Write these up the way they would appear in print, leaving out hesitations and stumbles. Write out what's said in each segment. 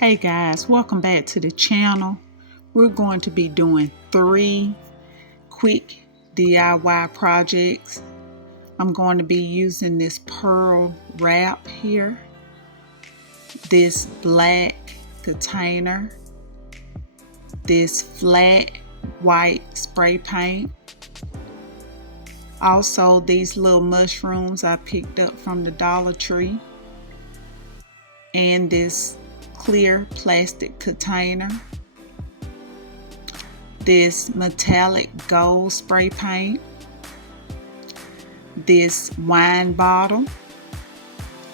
Hey guys, welcome back to the channel. We're going to be doing 3 quick DIY projects. I'm going to be using this pearl wrap here, this black container, this flat white spray paint, also these little mushrooms I picked up from the Dollar Tree, and this clear plastic container, this metallic gold spray paint, this wine bottle,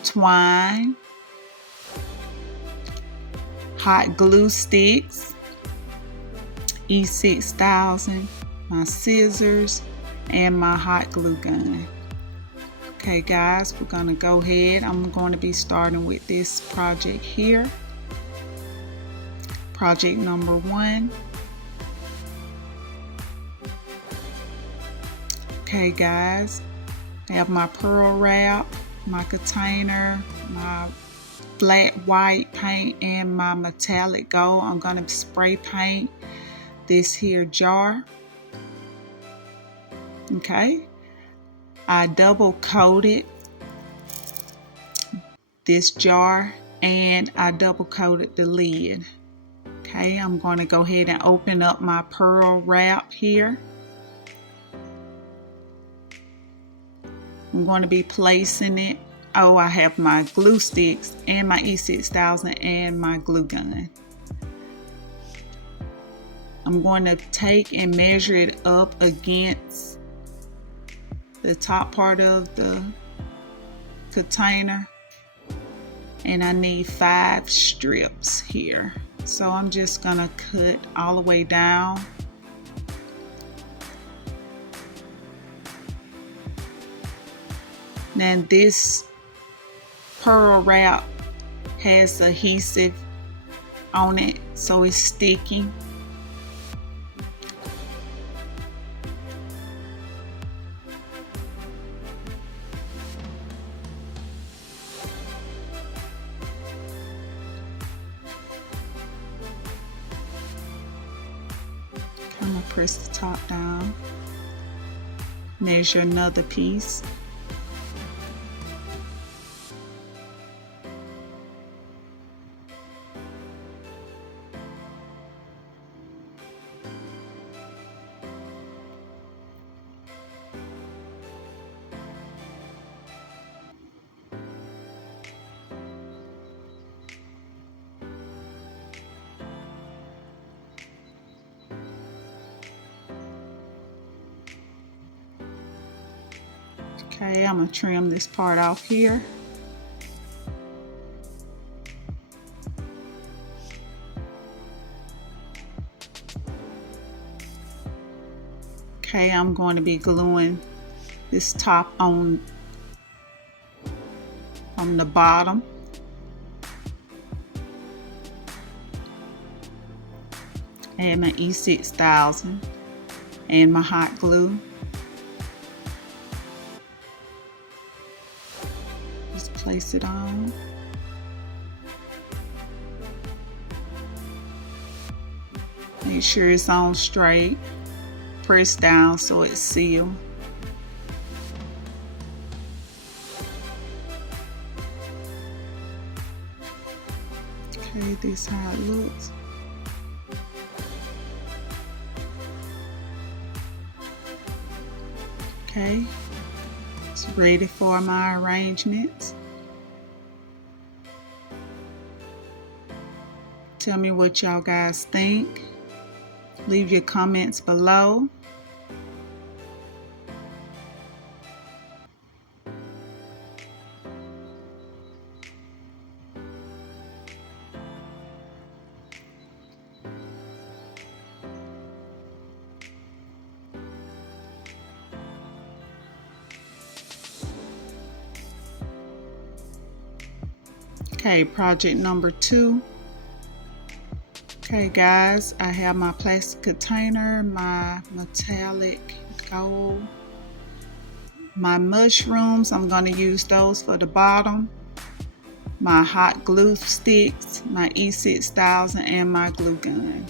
Twine, hot glue sticks, E6000, my scissors, and my hot glue gun. Okay guys, we're going to go ahead. I'm going to be starting with this project here. Project number 1. Okay guys, I have my pearl wrap, my container, my flat white paint, and my metallic gold. I'm going to spray paint this here jar. Okay, I double coated this jar and I double coated the lid. Okay, I'm going to go ahead and open up my pearl wrap here. I'm going to be placing it. Oh, I have my glue sticks and my E6000 and my glue gun. I'm going to take and measure it up against the top part of the container, and I need 5 strips here. So I'm just gonna cut all the way down. Then this pearl wrap has adhesive on it, so it's sticky. I'm gonna press the top down, measure another piece. Okay, I'm going to trim this part off here. Okay, I'm going to be gluing this top on the bottom. Add my E6000 and my hot glue. Just place it on. Make sure it's on straight. Press down so it's sealed. Okay, this is how it looks. Okay, it's ready for my arrangements. Tell me what y'all guys think. Leave your comments below. Okay, project number 2. Okay guys, I have my plastic container, my metallic gold, my mushrooms. I'm going to use those for the bottom. my hot glue sticks, my E6000, and my glue gun.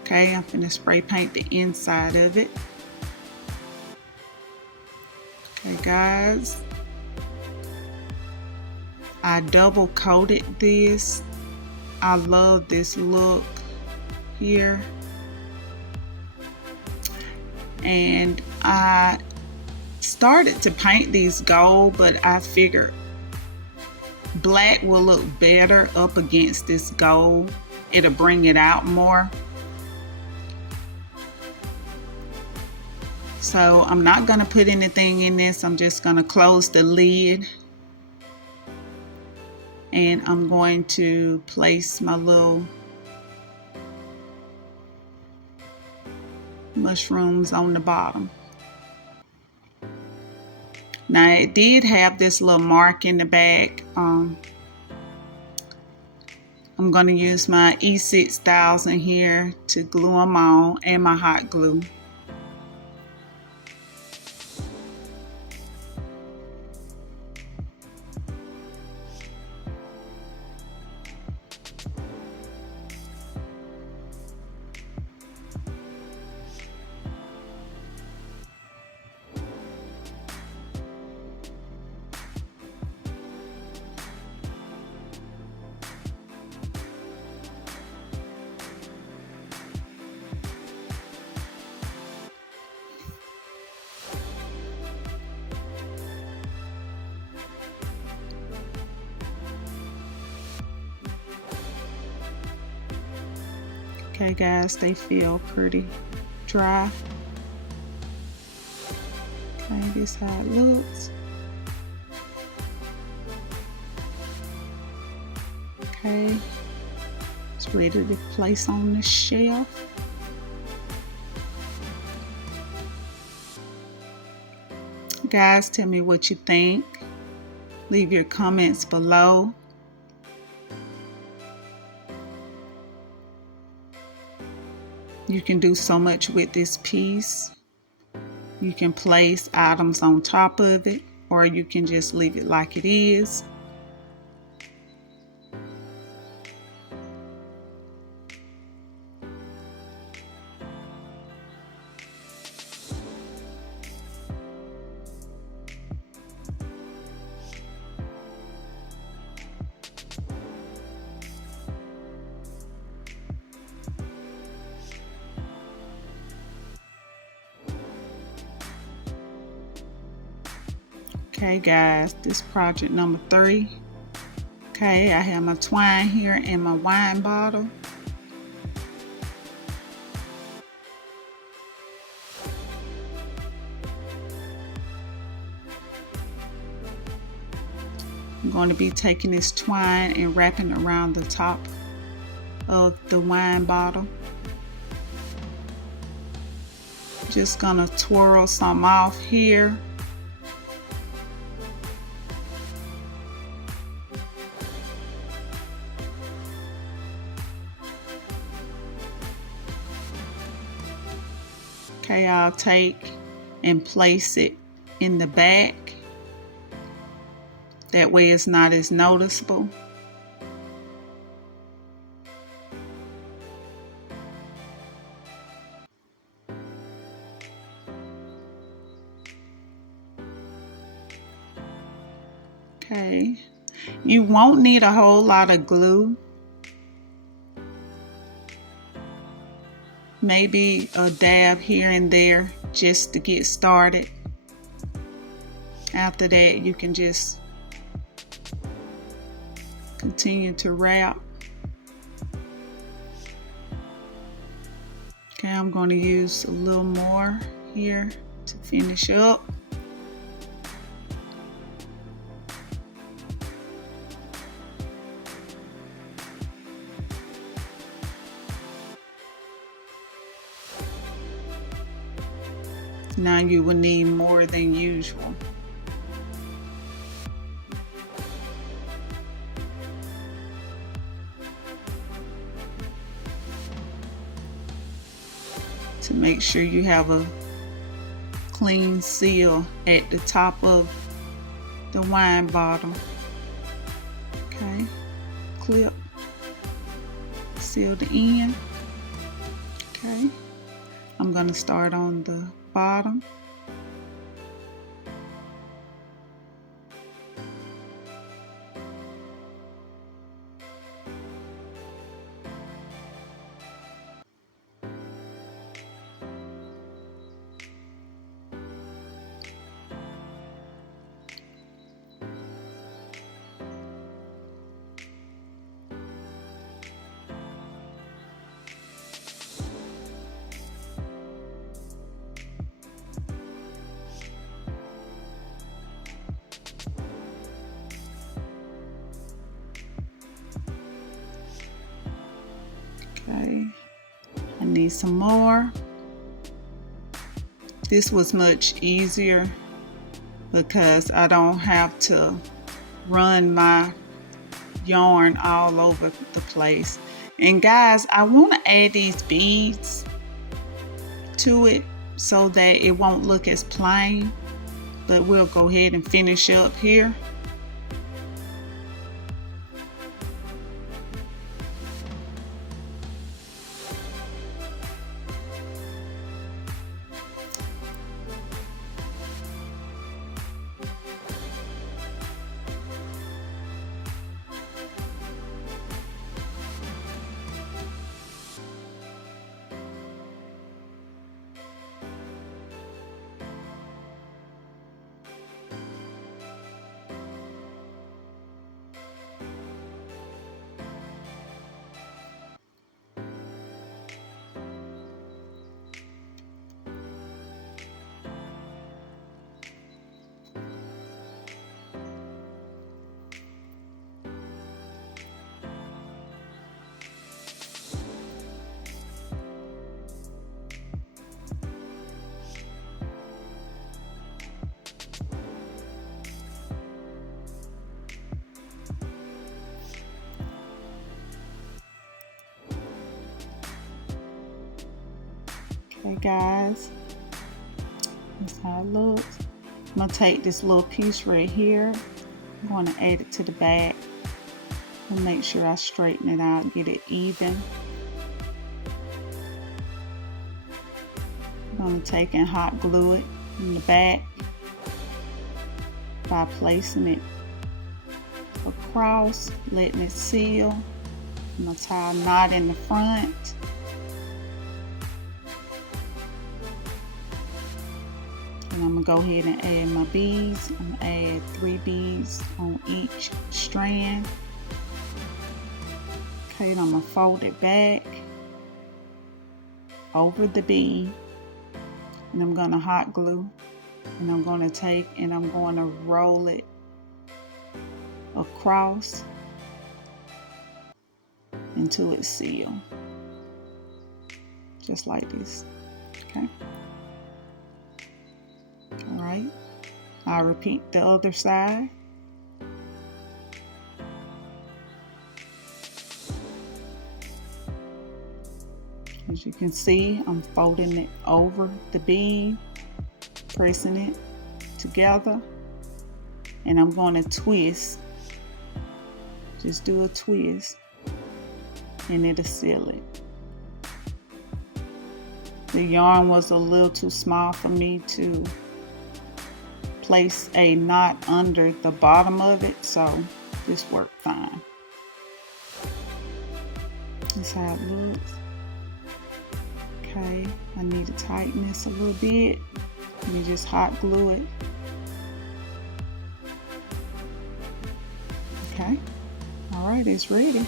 Okay, I'm going to spray paint the inside of it. Okay guys, I double coated this. I love this look here. And I started to paint these gold, but I figured black will look better up against this gold. It'll bring it out more. So I'm not going to put anything in this. I'm just going to close the lid. And I'm going to place my little mushrooms on the bottom. Now it did have this little mark in the back. I'm going to use my E6000 here to glue them on, and my hot glue. Okay guys, they feel pretty dry. Okay, this is how it looks. Okay, it's ready to place on the shelf. Guys, tell me what you think. Leave your comments below. You can do so much with this piece. You can place items on top of it, or you can just leave it like it is. Okay guys, this project number 3. Okay, I have my twine here and my wine bottle. I'm going to be taking this twine and wrapping it around the top of the wine bottle. Just gonna twirl some off here. Okay, I'll take and place it in the back. That way it's not as noticeable. Okay, you won't need a whole lot of glue. Maybe a dab here and there just to get started. After that, you can just continue to wrap. Okay, I'm going to use a little more here to finish up. Now you will need more than usual. To make sure you have a clean seal at the top of the wine bottle. Okay, clip, seal the end. Okay, I'm going to start on the bottom. Okay, I need some more. This was much easier because I don't have to run my yarn all over the place. And guys, I want to add these beads to it so that it won't look as plain, but we'll go ahead and finish up here. Okay guys, that's how it looks. I'm going to take this little piece right here. I'm going to add it to the back and make sure I straighten it out, get it even. I'm going to take and hot glue it in the back by placing it across, letting it seal. I'm going to tie a knot in the front. And I'm going to go ahead and add my beads. I'm going to add 3 beads on each strand. Okay, and I'm going to fold it back over the bead. And I'm going to hot glue. And I'm going to take and I'm going to roll it across until it's sealed. Just like this. Okay. Alright, I'll repeat the other side. As you can see, I'm folding it over the bead, pressing it together, and I'm going to twist. Just do a twist and it'll seal it. The yarn was a little too small for me to place a knot under the bottom of it, so this worked fine. That's how it looks. Okay, I need to tighten this a little bit. Let me just hot glue it. Okay, all right, it's ready.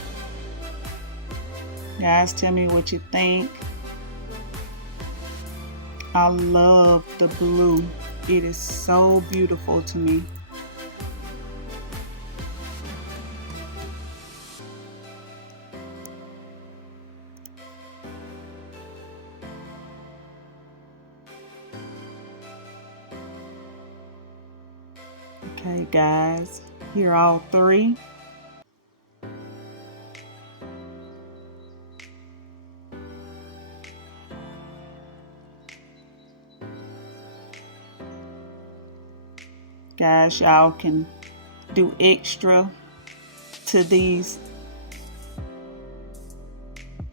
Guys, tell me what you think. I love the blue. It is so beautiful to me. Okay guys, here are all 3. Guys, y'all can do extra to these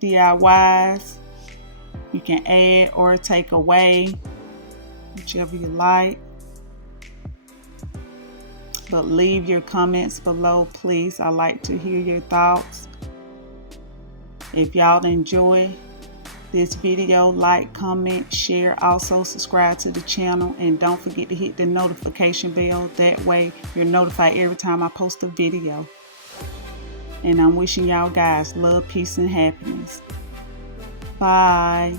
DIYs. You can add or take away, whichever you like. But leave your comments below, please. I like to hear your thoughts. If y'all enjoy this video, like, comment, share. Also subscribe to the channel, and don't forget to hit the notification bell. That way you're notified every time I post a video. And I'm wishing y'all guys love, peace, and happiness. Bye.